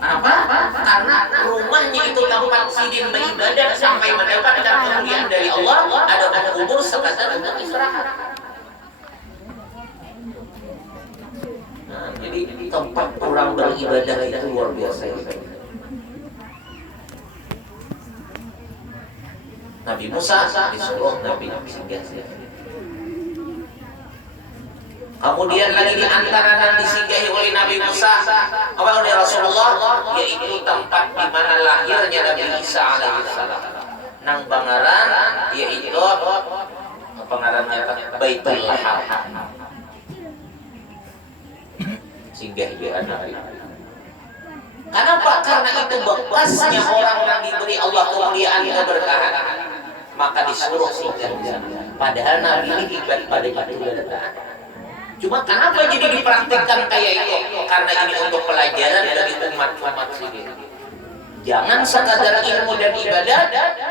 Apa? Karena rumahnya itu tempat sidin beribadah sampai mendapatkan kemuliaan dari Allah. Ada kubur sekadar untuk istirahat. Nah, jadi tempat orang beribadah itu luar biasa. Nabi Musa disuruh Nabi singgah. Kemudian lagi di antara yang disinggahi oleh Nabi Musa apa oleh Rasulullah, yaitu tempat di mana lahirnya Nabi Isa alaihissalam. Nang bangaran yaitu pengarannya Baitul Laham. Singgah di Nabi. Kenapa? Karena itu bekasnya orang yang diberi Allah kemuliaan keberkahan. Maka disuruh singgah di sana. Padahal Nabi ini ibadah pada itu datang. Cuma kenapa jadi dipraktikkan kayak itu? Karena ini untuk pelajaran dari umat-umat sini. Jangan sekadar ilmu dan ibadah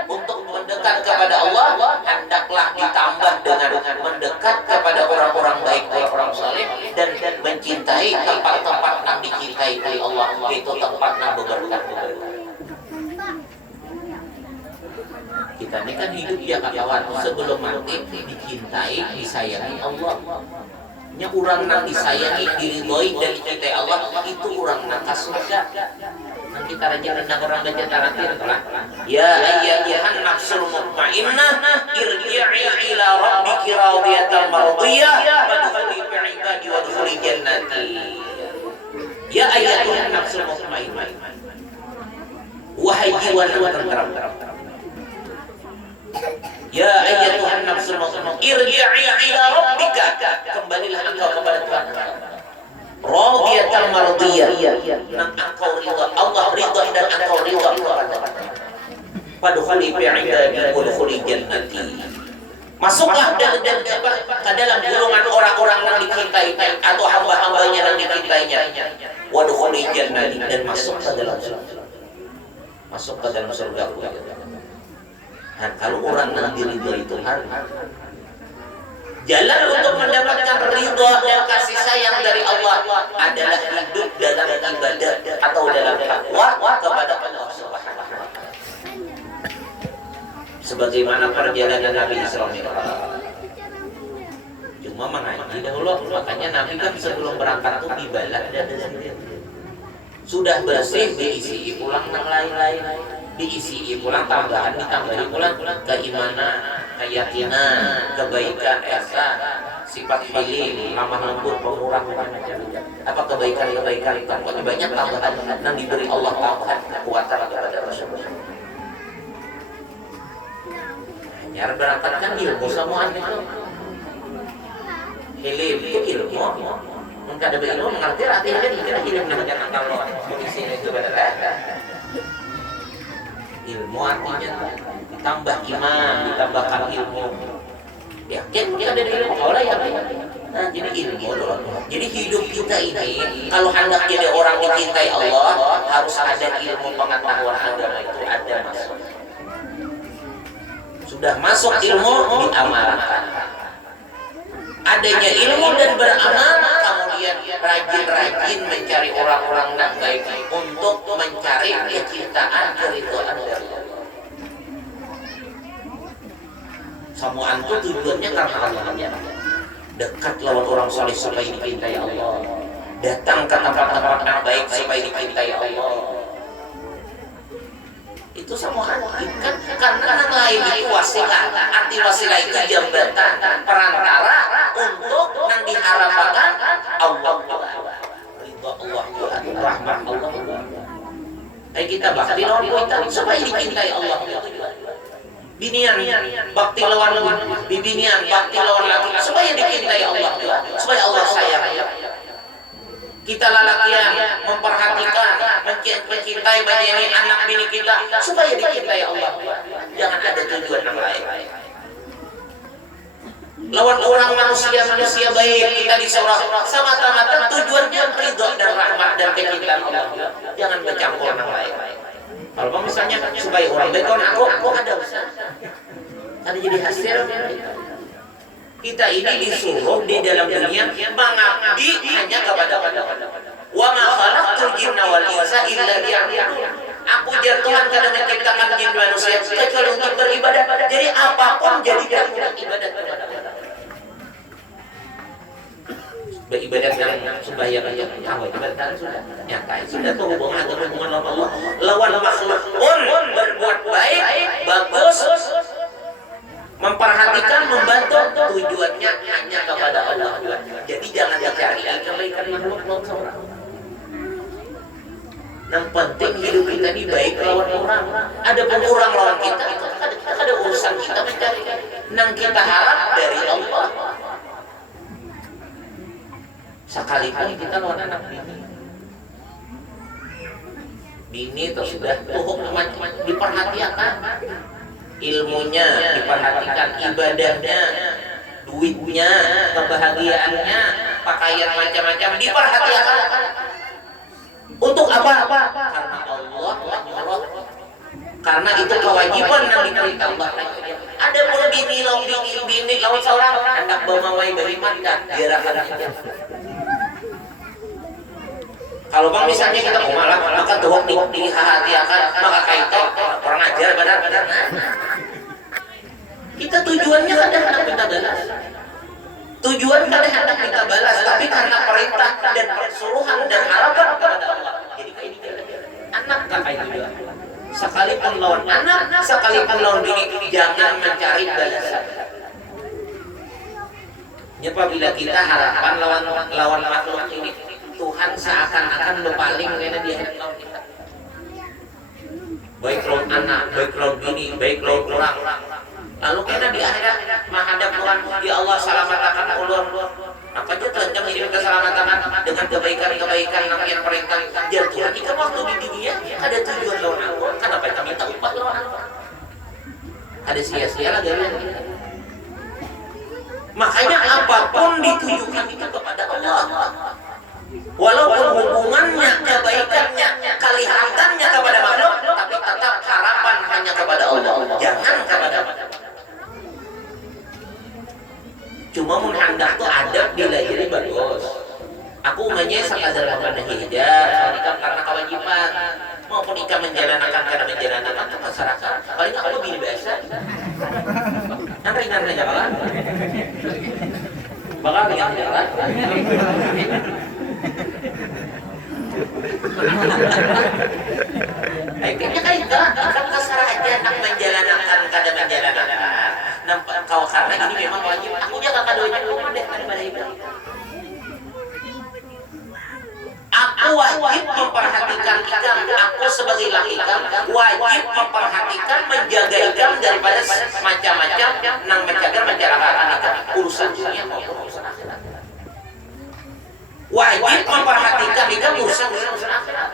untuk mendekat kepada Allah, hendaklah ditambah dengan mendekat kepada orang-orang baik, orang-orang saleh, dan mencintai tempat-tempat yang dicintai oleh Allah, itu tempat yang berberkah. Kita ini kan hidup ya kawan, sebelum mati dicintai, disayangi Allah. Nya orang yang disayangi, diridhoi dan dicintai Allah, itu orang yang surga. Nanti kita rajin rendang orang baca taratir lah. Ya ayyatuhan nafsul mutmainnah irji'i ila rabbiki radiyatan mardiyah fadkhuli fi ibadi wadkhuli jannati. Ya ayyatuhan nafsul mutmainnah, wahai jiwa yang tenteram. Ya ayyatuhan nafsul mutmainnah irji'i ila rabbika, kembalilah engkau kepada Tuhan. Radiyatan mardiyah, nang engkau ridha, Allah ridha dan engkau ridha kepada. Fadkhuli fi ibadi wadkhuli jannati. Masuklah ke dalam golongan orang-orang yang dicintai atau hamba-hambanya yang dicintainya. Wadkhuli jannati, dan masuk ke dalam surga. Masuk ke dalam surga. Nah, kalau orang yang diridhoi Tuhan, jalan untuk mendapatkan ridha dan kasih sayang dari Allah adalah hidup dalam ibadah atau dalam takwa kepada Allah Subhanahu wa taala. Sebagaimana perjalanan Nabi Isra Mi'raj. Cuma mengaji dahulu, makanya Nabi kan sebelum berangkat tuh dibalah dada sendiri. Sudah bersih diisi pulang yang lain-lain. Diisi pulang tambahan, ditambahi pulang keimanan, keyakinan, kebaikan, ihsan, sifat hilim, lemah lembut, pemurah, macam-macam. Apa kebaikan-kebaikan itu? Pokoknya banyak tambahan yang diberi Allah, tambahan kekuatan kepada Rasulullah. Hanya berangkatkan ilmu semuanya itu. Hilim itu ilmu. Mungkin ada ilmu mengerti artinya dikira hilim namanya kalau kondisi itu benar. Ilmu artinya ditambah iman, ditambahkan ilmu. Yakin kita ada ilmu Allah ya. Nah, jadi ilmu loh. Jadi hidup kita ini kalau hendak jadi orang dicintai Allah, harus ada ilmu pengetahuan agama itu ada masuk. Sudah masuk ilmu diamalkan. Adanya ilmu dan beramal, kemudian rajin-rajin mencari orang-orang yang baik untuk mencari kecintaan keridhaan dari Allah. Samuan itu tujuannya karena Allah. Dekat lawan orang saleh supaya dicintai Allah. Datang ke tempat-tempat yang baik supaya dicintai Allah. Itu samuan kan karena yang lain itu wasilah. Arti wasilah itu jembatan perantara untuk yang diharapkan Allah. Ridha Allah, rahmat Allah. Kita bakti lawan kita supaya dicintai Allah. Binian bakti lawan bibinian bakti lawan laki supaya dicintai Allah, supaya Allah sayang. Kita lalakian memperhatikan, mencintai banyak anak bini kita supaya dicintai Allah. Jangan ada tujuan yang lain. Lawan orang manusia baik kita disuruh semata-mata tujuannya ridha dan rahmat dan kecintaan Allah. Jangan bercampur yang lain. Kalau misalnya supaya orang baik aku ada usaha. Ada jadi hasil. Kita ini disuruh di dalam dunia mengabdi hanya kepada Allah. Wa ma khalaqtul jinna wal insa illa liya'budun. Aku Tuhan kadang menciptakan jin manusia kecuali untuk beribadah. Jadi apapun jadikan untuk ibadah kepada Allah. Beribadah dengan sembahyang aja, ibadah sudah nyatai, sudah tuh hubungan lawan Allah, lawan makhluk pun berbuat baik, bagus, memperhatikan, membantu, tujuannya hanya kepada Allah. Jadi jangan dicari kebaikan makhluk lawan seorang. Yang penting hidup kita ini baik lawan orang. Ada pun orang lawan kita, itu ada urusan kita mencari. Nang kita harap dari Allah. Sekalipun kita lawan anak bini terus sudah diperhatikan, ilmunya diperhatikan, ibadahnya, duitnya, kebahagiaannya, pakaian macam-macam diperhatikan. Untuk apa? Karena Allah menyuruh. Karena itu kewajiban yang diperintah Allah. Ada pun bini lawan seorang anak bawa mai beriman kan diarahkan aja. Kalau bang misalnya kita malah maka tuhuk dihati-hatikan maka kaito orang ajar benar-benar. Kita tujuannya kadang hendak kita balas. Tujuan kadang hendak kita balas, tapi karena perintah dan persuruhan dan harapan kepada Allah. Jadi kayak ini anak kakak juga. Sekalipun lawan anak, sekalipun lawan bini, jangan mencari balasan. Ya, apabila kita harapan lawan makhluk ini, Tuhan seakan-akan berpaling karena dia lawan kita. Baik lawan anak, baik lawan bini, baik lawan orang. Lalu kita di akhirat menghadap Tuhan, ya Allah selamatkan ulun. Apa aja Tuhan jam ini keselamatan dengan kebaikan-kebaikan yang perintah. Ya Tuhan, jika waktu di dunia ada tujuan lawan aku, kenapa kita minta upah lawan aku? Ada sia-sia lagi. Makanya apapun ditujukan itu kepada Allah. Walaupun hubungannya, kebaikannya, kelihatannya kepada makhluk, tapi tetap harapan hanya kepada Allah. Jangan kepada makhluk. Cuma menghendak tuh adab dilahiri bagus. Aku umumnya sekadar pada hijab, nikah karena kewajiban. Maupun nikah menjalankan karena menjalankan ke masyarakat. Paling aku begini biasa. Yang ringan saja kan? Bakal ringan jalan. Akhirnya kan itu akan kasar aja nak menjalankan kada menjalankan. Nampak kau karena ini memang wajib. Aku jaga kadonya dulu deh daripada itu. Aku wajib memperhatikan ikam. Aku sebagai laki-laki wajib memperhatikan, menjaga ikam daripada macam-macam nang menjaga ikam urusan dunia maupun urusan akhirat. Wajib memperhatikan ikam urusan akhirat.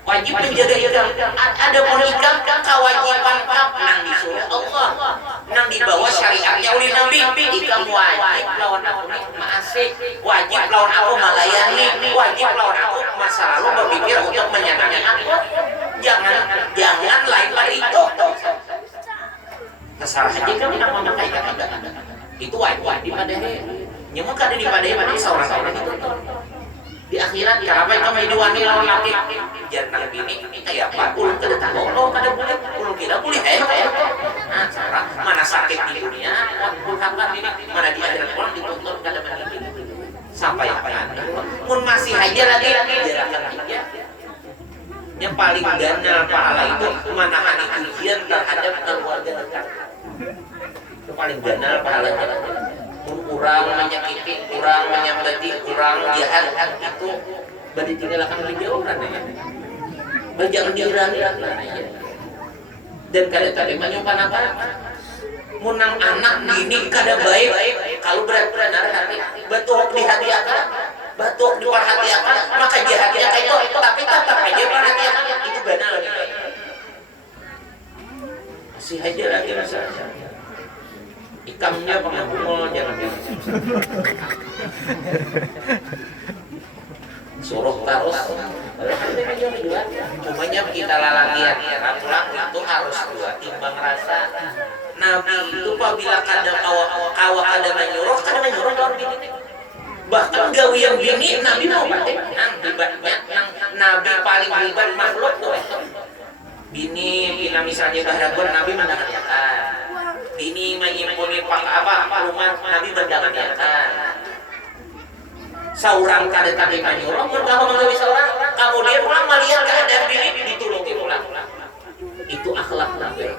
Wajib menjaga ikam. Ada pun ikam kewajiban nang disuruh Allah, nang dibawa syariatnya oleh Nabi. Ikam wajib lawan aku maasih, wajib lawan aku melayani, wajib lawan aku masa lalu berpikir untuk menyenangi aku. Jangan lain dari itu. Kesalahan aja kami nak memakai kata itu wajib pada nyemuk kada dipadai pada seorang-orang itu di akhirat kenapa itu menjadi wanita lawan laki jangan bini kayak apa ulun kada tahu lo kada boleh ulun kira boleh nah sekarang mana sakit di dunia ulun ini mana di akhirat orang dituntut kada meninggi sampai apa pun masih aja lagi jarakan aja yang paling ganda pahala itu menahan ujian terhadap keluarga dekat itu paling ganda pahalanya kurang menyakiti, kurang menyambati, kurang jahat itu berarti tinggalkan lebih jauh kan ya. Jangan dirani ya. Dan kada tadi menyimpan apa? Munang anak ini kada baik kalau benar-benar hati betul di hati akan betul diperhatikan maka jahatnya kayak itu tapi tetap aja perhatian itu benar masih aja lagi rasanya. Ikamnya pengepul jangan suruh terus cumanya kita lalagian pulang itu harus dua timbang rasa Nabi itu apabila kadang kawa kada menyuruh lawan bini Bahkan gawian bini Nabi mau pakai nang hebatnya Nabi paling hebat makhluk tuh. Bini bila misalnya baharagon Nabi mendanganyakan. Bini menyimpuni rumah Nabi mendanganyakan. Seorang kada-kada menyuruh kalau menggawi seorang kemudian pulang melihat keadaan bini ditulungi pulang. Itu akhlak Nabi.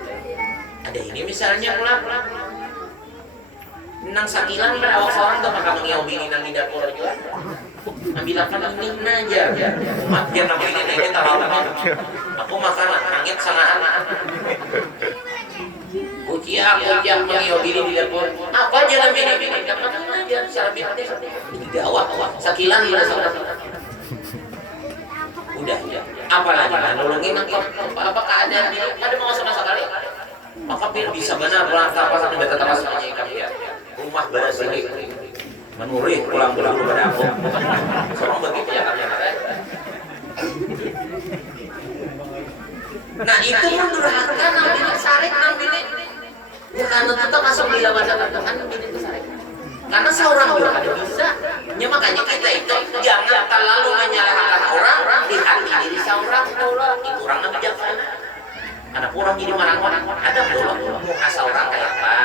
Ada ini misalnya pulang nang sakilan pada awak seorang tuh maka mengiau bini nang di dapur juga ambil apa ini aja maaf dia nang ini kita tahu aku makanan angin sama anak ujian mengiau bini di dapur apa aja nang bini dapat aja secara bini ini gawat sakilan pada seorang udah apa lagi nolongin apa keadaan dia ada mau sama sekali maka bisa benar pulang tanpa sampai tetap semuanya kami ya rumah beres ini menurut pulang pada aku seorang begitu ya kami nah itu mendurhakan nang bini sarik nang bini bukan tentu masuk di lawan kan bini itu sarik karena seorang juga ada bisa ya makanya kita itu jangan terlalu menyalahkan orang di hati diri seorang itu orang yang bijaksana anak orang jadi marah-marah ada belum muka seorang kayak apa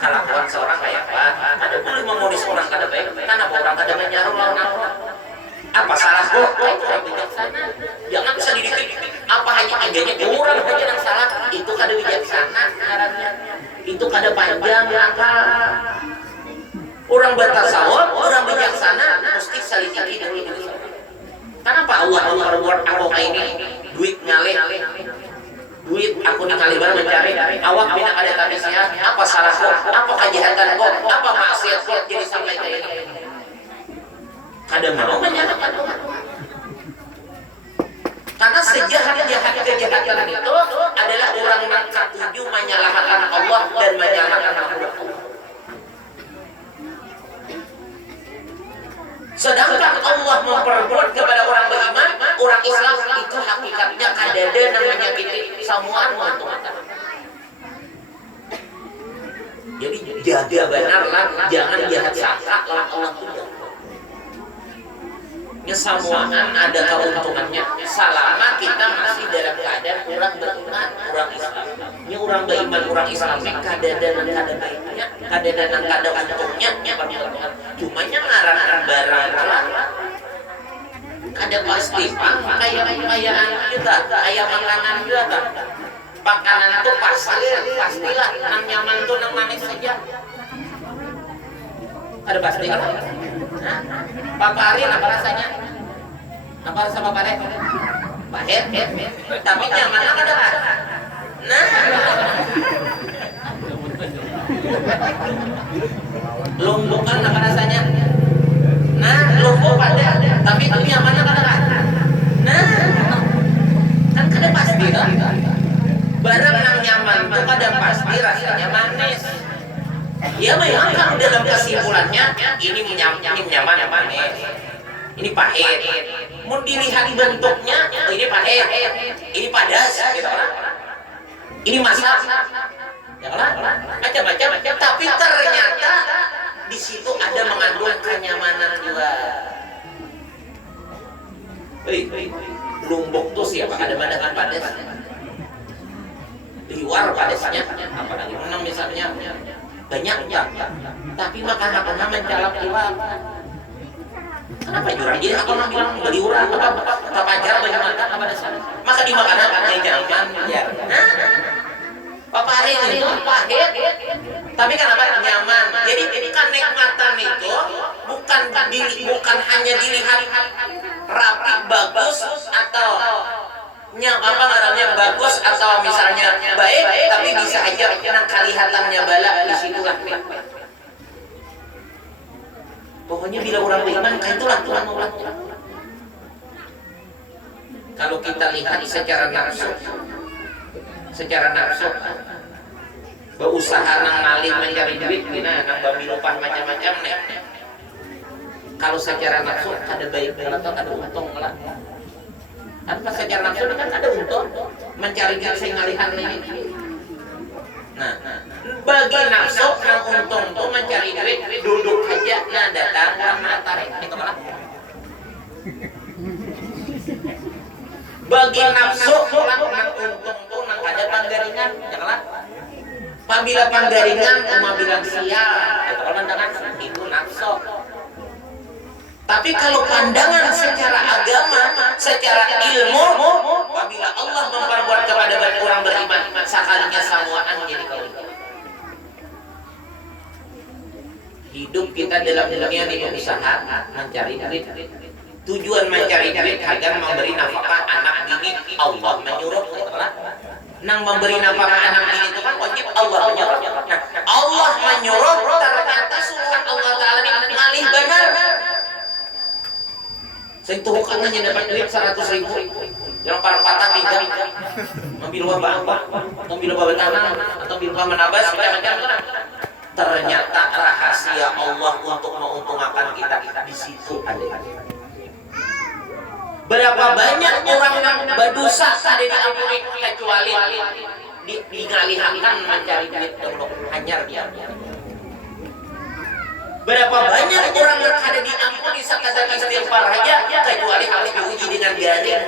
kelakuan seorang kayak apa ada boleh memonis orang kada baik karena orang kada menyaruh lawan apa salah kok itu orang bijaksana jangan bisa dididik apa hanya agaknya orang aja yang salah itu kada bijaksana ngarannya itu kada panjang akal orang bertasawuf orang bijaksana mesti selidiki dulu kenapa Allah memperbuat aku kayak ini duit ngalih duit aku dikali baru mencari awak bina ada tapi sehat apa salah kok apa kejahatan kok apa maksiat kok jadi sampai kayak ini kadang mau menyalahkan Tuhan karena sejahat-jahat kejahatan itu adalah orang yang ketujuh menyalahkan Allah dan menyalahkan makhluk Allah sedangkan Allah memperbuat kepada orang beriman orang Islam itu hakikatnya kadada yang menyakiti semua teman-teman jadi jaga benarlah jangan jahat sangka lawan Allah itu ya semuaan ada keuntungannya selama kita masih dalam keadaan orang beriman orang Islam ini orang beriman orang Islam ini kadada dan kada baiknya kadada dan kada untungnya cuma ngaran barang ada pasti kayak kita kayak makanan juga makanan itu pastilah nang nyaman tuh nang manis saja ada pasti kan paparin apa rasanya apa rasa paparin pahit tapi nyaman kan ada nah lumbukan apa rasanya nah lumbuk ada tapi itu nyamannya kan nah kan kada pasti kan barang yang nyaman itu kada pasti rasanya manis ya memang kan dalam kesimpulannya ini nyaman yang manis ini pahit mau dilihat bentuknya ini pahit ini padas gitu kan ini masak ya kan macam-macam tapi ternyata di situ ada mengandung kenyamanan juga. Lumbuk tuh siapa? Ada pandangan padas. Di luar padasnya, apalagi menang misalnya banyak ya. Tapi makan mencalap iwak. Kenapa jurang? Jadi aku bilang beli urang apa pacar banyak makan apa dasar. Maka di makanan yang jangan ya. Paparin itu pahit, tapi kenapa nyaman? Jadi kenikmatan itu bukan hanya dilihat rapi bagus atau bagus atau misalnya baik, tapi bisa aja kelihatannya balak di situlah. Pokoknya bila orang beriman, itulah Tuhan Allah. Kalau kita lihat secara nafsu berusaha nang ngalih mencari duit gina nang bami upah macam-macam nih kalau secara nafsu ada baik atau ada untung lah apa secara nafsu kan ada untung mencari kasih ngalihan ini nah bagi nafsu nang untung tuh mencari duit duduk saja nah datang rahmat tarik itu malah bagi nafsu pulang nang untung tuh nang ada panggaringan janganlah apabila panggaringan cuma bilang sial itu pandangan itu nafsu. Tapi kalau pandangan secara agama, secara ilmu, apabila Allah memperbuat kepada orang beriman, sekalinya samuan jadi kaum. Hidup kita dalam dunia ini berusaha mencari duit. Tujuan mencari duit agar memberi nafkah anak bini Allah menyuruh. Nang memberi nafkah anak bini itu kan wajib Allah menyuruh. Nah, Allah menyuruh ternyata suruhan Allah Taala ngalih benar. Saya tuh kan hanya dapat duit 100.000 yang para patah pinjam ambil wabah ambil wabah tanah atau ambil wabah menabas macam-macam. Ternyata rahasia Allah untuk menguntungkan kita di situ ada. Berapa banyak orang yang berdosa ada diampuni kecuali digalihkan mencari duit untuk hanyar dia. Berapa banyak orang yang ada diampuni sekadar istighfar saja kecuali harus diuji dengan garing.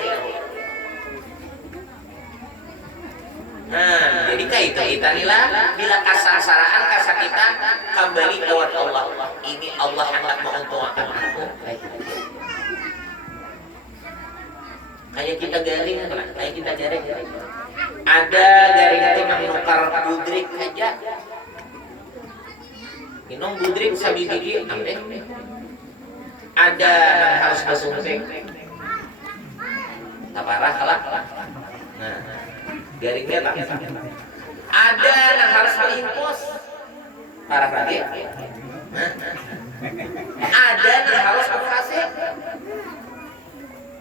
Nah, jadi kaitan-kaitanlah bila kasangsaraan kasakitan kembali lewat Allah. Ini Allah hendak menguntungkan aku. Kayak kita garing, kayak kita garing. Ada garing itu menukar budrik saja. Minum budrik sabi gigi ambil. Ada yang harus bersuntik. Taparah kalah. Nah, garingnya tak. Ada yang harus berimpus. Parah lagi. Nah, ada yang harus operasi.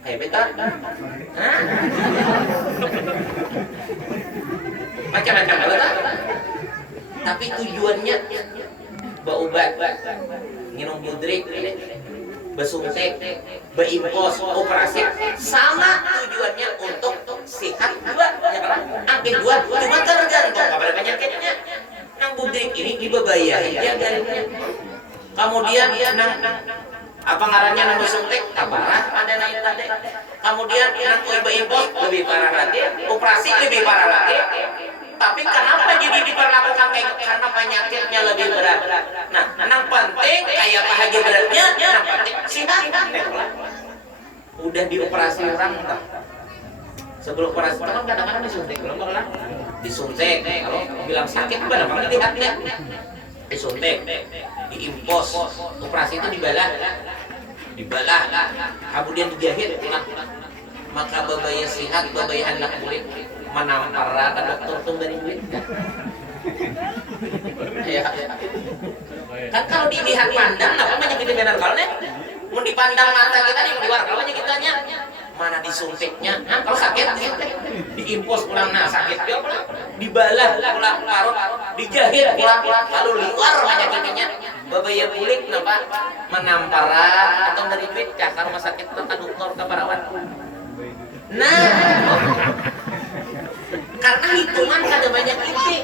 Kayak beta. Macam-macam betul. Tapi tujuannya berobat, minum budrik, bersuntik, berimpos, operasi, sama tujuannya untuk sehat juga. Angkat dua, cuma tergantung kepada penyakitnya. Nang budrik ini dibebayai ya garingnya. Kemudian nang apa ngarannya nang bersuntik, parah ada naik tadi. Kemudian nang berimpos lebih parah lagi, operasi lebih parah lagi. Tapi kenapa jadi diperlakukan kayak karena penyakitnya lebih berat? Nah, yang penting kayak apa aja beratnya, yang penting sehat. Udah dioperasi orang tak? Sebelum operasi kan kadang-kadang disuntik, belum pernah disuntik. Kalau bilang sakit, pada panggil dilihatnya. Disuntik, diimpos, operasi itu dibalah, kemudian dijahit. Maka babaya sehat, babaya anak kulit. Menampar dokter tuh dari duit ya. Kan kalau dilihat pandang apa banyak kita benar kalau nih mau dipandang mata kita nih di luar kalau banyak kitanya mana disuntiknya kalau sakit diimpos pulang nah sakit dia pulang dibalah pulang larut dijahit pulang kalau luar banyak kitanya babaya kulit kenapa menampar atau dari duit kah kalau rumah sakit ke dokter ke perawat nah karena hitungan kada banyak titik.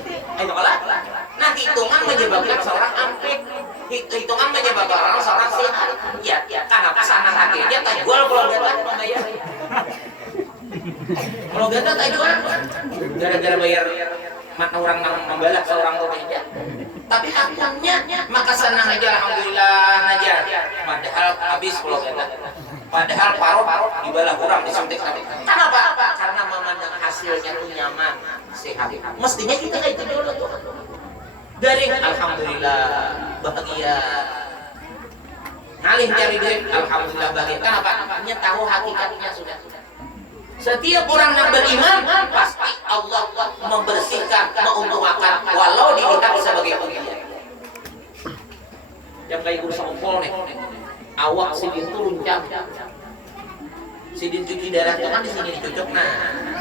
Nah hitungan menyebabkan seorang ampik, hitungan menyebabkan seorang sehat. Ya, kenapa sana akhirnya tak jual kalau gata membayar. Kalau gata tak jual, gara-gara bayar mata orang membalas seorang bekerja. Tapi akunnya maka senang aja alhamdulillah aja. Padahal habis kalau gata. Padahal paruh dibalah kurang disuntik. Kenapa? Karena memandang hasilnya tuh nyaman, sehat. Mestinya kita kayak itu dulu tuh. Dari alhamdulillah bahagia. Ngalih cari duit, alhamdulillah bahagia. Kenapa? Dia tahu hakikatnya sudah. Setiap orang yang beriman pasti Allah membersihkan, menguntungkan walau dilihat sebagai ujian. Yang kayak guru sampol nih. Awak sidin itu runcang. Sidin cuci darah itu kan di sini dicocok. Nah,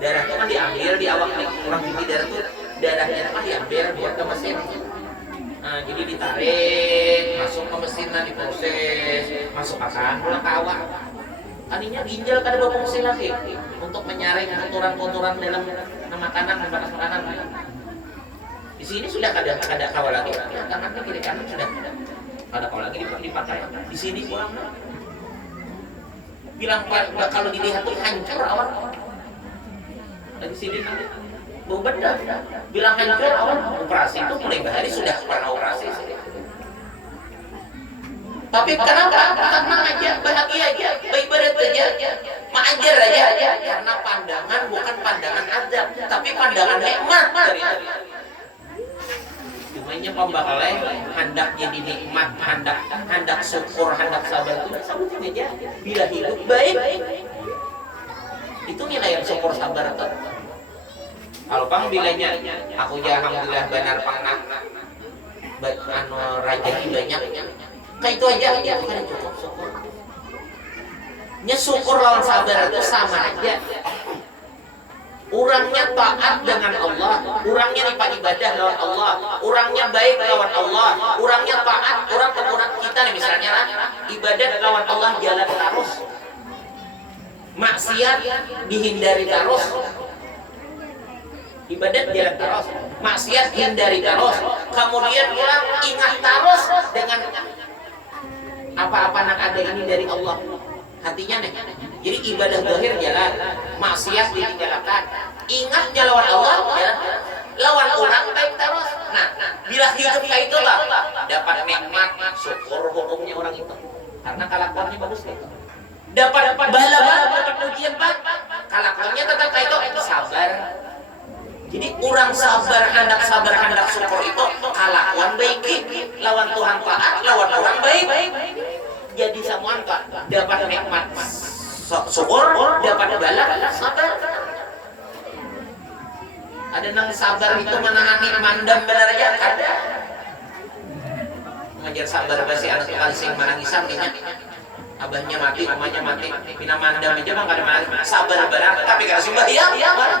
darah itu kan diambil di awak nih. Orang cuci darah itu darahnya itu kan diambil buat ke mesin. Nah, jadi ditarik, masuk ke mesin, nah diproses, masuk akan pulang ke awak. Tadinya ginjal kada berfungsi lagi untuk menyaring kotoran-kotoran dalam makanan dan batas makanan. Di sini sudah kada kawal lagi. Tangannya kiri kanan sudah. Ada kalau lagi dipakai di sini kurang. Bilang kalau dilihat tuh hancur awal. Dari sini bau benda. Bilang hancur awal operasi itu mulai bahari sudah pernah operasi. Tapi kenapa? Tenang aja, bahagia aja, beribadat aja, mengajar aja. Karena pandangan bukan pandangan azab, tapi pandangan nikmat dari Allah. Cumanya pembakalai hendak jadi nikmat, hendak syukur, hendak sabar itu sabutin aja. Bila hidup baik, itu nilai yang syukur sabar atau kalau pang bilanya aku ya alhamdulillah benar pangna rajaki banyak. Kayak itu aja kan cukup syukur. Nya syukur lawan sabar itu sama aja. Orangnya taat dengan Allah, orangnya ibadah lawan Allah, orangnya baik lawan Allah, orangnya taat, orang kita nih misalnya ibadah lawan Allah jalan terus. Maksiat dihindari terus. Ibadat jalan terus, maksiat hindari terus. Kemudian orang ingat terus dengan apa-apa nak ada ini dari Allah hatinya nih. Jadi ibadah zahir jalan, maksiat ditinggalkan, ingat lawan Allah jalan, lawan orang baik terus. Nah, bila hidup kayak itu lah dapat nikmat, syukur hukumnya orang itu karena kelakuannya bagus itu. Dapat bala dapat ujian pak, kelakuannya tetap kayak itu sabar. Jadi orang sabar hendak syukur itu kelakuan baik lawan Tuhan taat, lawan orang baik. Jadi semua dapat nikmat syukur, dapat bala sabar. Ada nang sabar itu menangani mandam benar aja ada. Mengajar sabar basi anak kalsing manangisan kayaknya. Abahnya mati, mamanya mati, pina mandam aja mah kada sabar benar, tapi kada sembahyang ya sabar.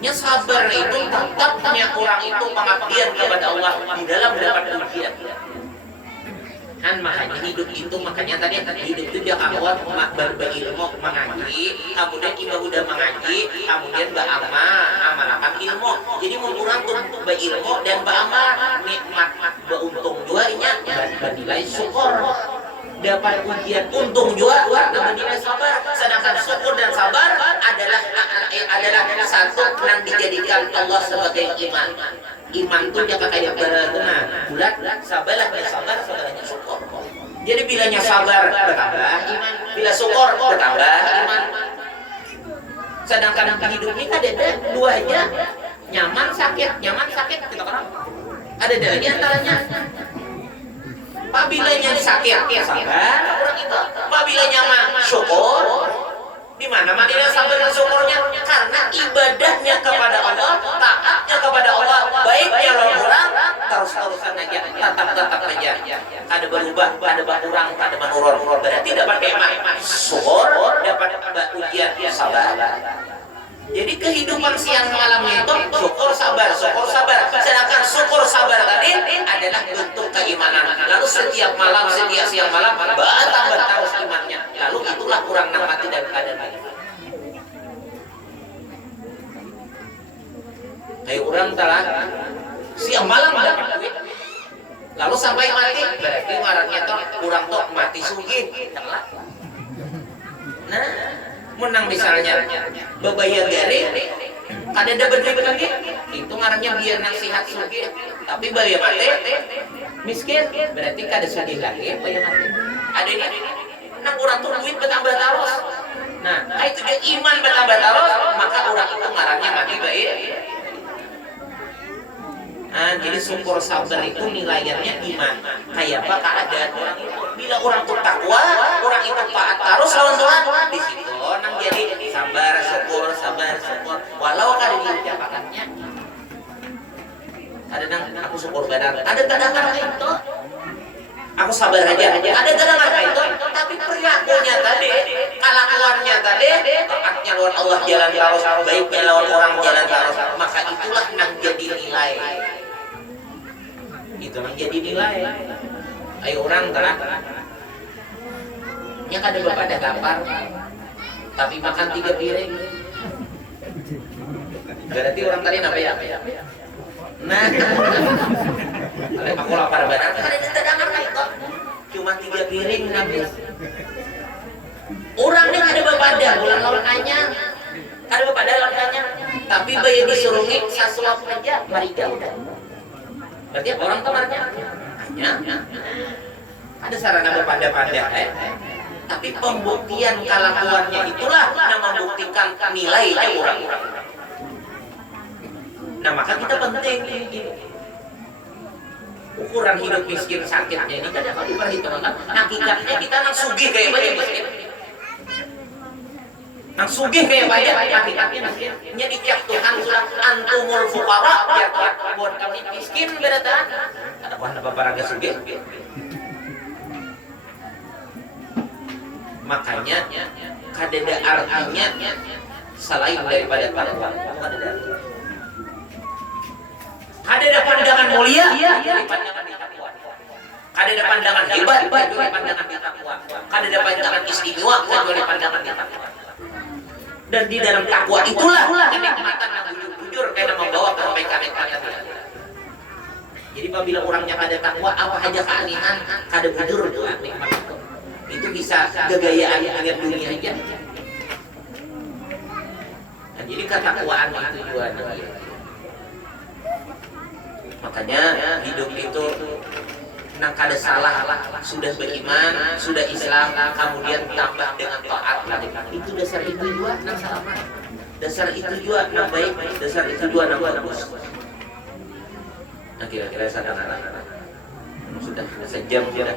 Nya sabar itu tetapnya orang itu pengabdian kepada Allah di dalam mendapat ujian. Kan makanya hidup itu makanya tadi hidup itu dia awal berilmu mengaji, kemudian ibadah udah mengaji, kemudian amalakan ilmu. Jadi mengurang untuk berilmu dan beramal nikmat beruntung juanya bernilai syukur. Dapat ujian untung juga karena bernilai sabar. Sedangkan syukur dan sabar adalah satu yang dijadikan Allah sebagai iman. Iman itu jangan kayak berguna bulat sabarlah sabarnya syukur. Jadi bilanya sabar bertambah iman, bila syukur bertambah iman. Sedangkan hidup ini ada dua aja, nyaman sakit kita kan ada di antaranya. Apabila sakit, sabar orang itu. Apabila nyaman, syukur. Di mana dia sabar dan syukurnya? Karena ibadahnya kepada Allah, taatnya kepada Allah, baiknya orang terus-terusan aja, tetap aja. Ada berubah, ada berkurang, ada menurun. Berarti dapat kemah, syukur, dapat ujian, sabar. Jadi kehidupan siang malamnya itu syukur sabar. Sedangkan syukur sabar tadi adalah bentuk keimanan. Lalu setiap siang malam bertambah terus imannya. Lalu itulah kurang mati dan keadaan lagi. Kayak orang telah siang malam dapat duit, lalu sampai mati berarti ngarannya tuh kurang tuh mati sugih. Nah, menang misalnya bebayar gari kada ada berduit lagi itu ngarannya biar nasihat sugih, tapi bayar mati miskin berarti kada sugih lagi bayar mati. Ada ini nang urang tuh duit bertambah terus. Nah itu dia iman bertambah terus, maka orang itu ngarannya mati baik. Nah, jadi syukur sabar itu nilainya iman. Kayak apa keadaan orang itu? Bila orang itu takwa, orang itu taat terus lawan Tuhan. Di situ nang jadi sabar, syukur. Walau kada diucapkannya. Ada nang aku syukur benar. Ada kadang-kadang itu. Aku sabar aja. Ada kadang-kadang itu. Tapi perilakunya tadi, kelakuannya tadi, taatnya lawan Allah jalan terus, baiknya lawan orang jalan terus. Maka itulah nang jadi nilai. Itu yang jadi nilai. Ayo orang telah nya kada pada lapar tapi makan 3 piring berarti orang tadi apa ya Nah, oleh makola para badan kan ada tedangan itu. Cuma 3 piring habis. Orang ini ada bepada bulan lawan anyang. Ada bepada lawan anyang. Tapi bayi disuruh ngik sasuap aja, mariga udah. Berarti orang kamarnya hanya ada sarana bepada-pada tapi pembuktian kelakuannya itulah yang membuktikan nilainya orang. Nah maka kita penting ukuran hidup miskin sakitnya ini kan kalau diperhitungkan hakikatnya kita nang sugih kayak banyak miskin, nang sugih kayak banyak hakikatnya miskin. Jadi tiap Tuhan sudah antumul fuqara biar buat kami miskin beretan ada apa para sugih. Makanya kadeda artinya selain daripada takwa. Kadeda pandangan mulia dari pandangan takwa. Kadeda pandangan hebat dari pandangan takwa. Kadeda pandangan istimewa dari pandangan takwa. Dan di dalam takwa itulah kenikmatan yang bujur karena membawa kebaikan. Jadi apabila orangnya kada takwa, apa aja keanihan kada bujur nikmat itu bisa kegayaan dengan dunia aja. Nah, jadi ketakwaan itu juga. Makanya hidup itu nang kada salah, sudah beriman, sudah Islam, kemudian tambah dengan taat. Itu dasar itu juga nang salah. Dasar itu juga nang baik, dasar itu juga nang bagus. Nah kira-kira sana sudah sejam sudah.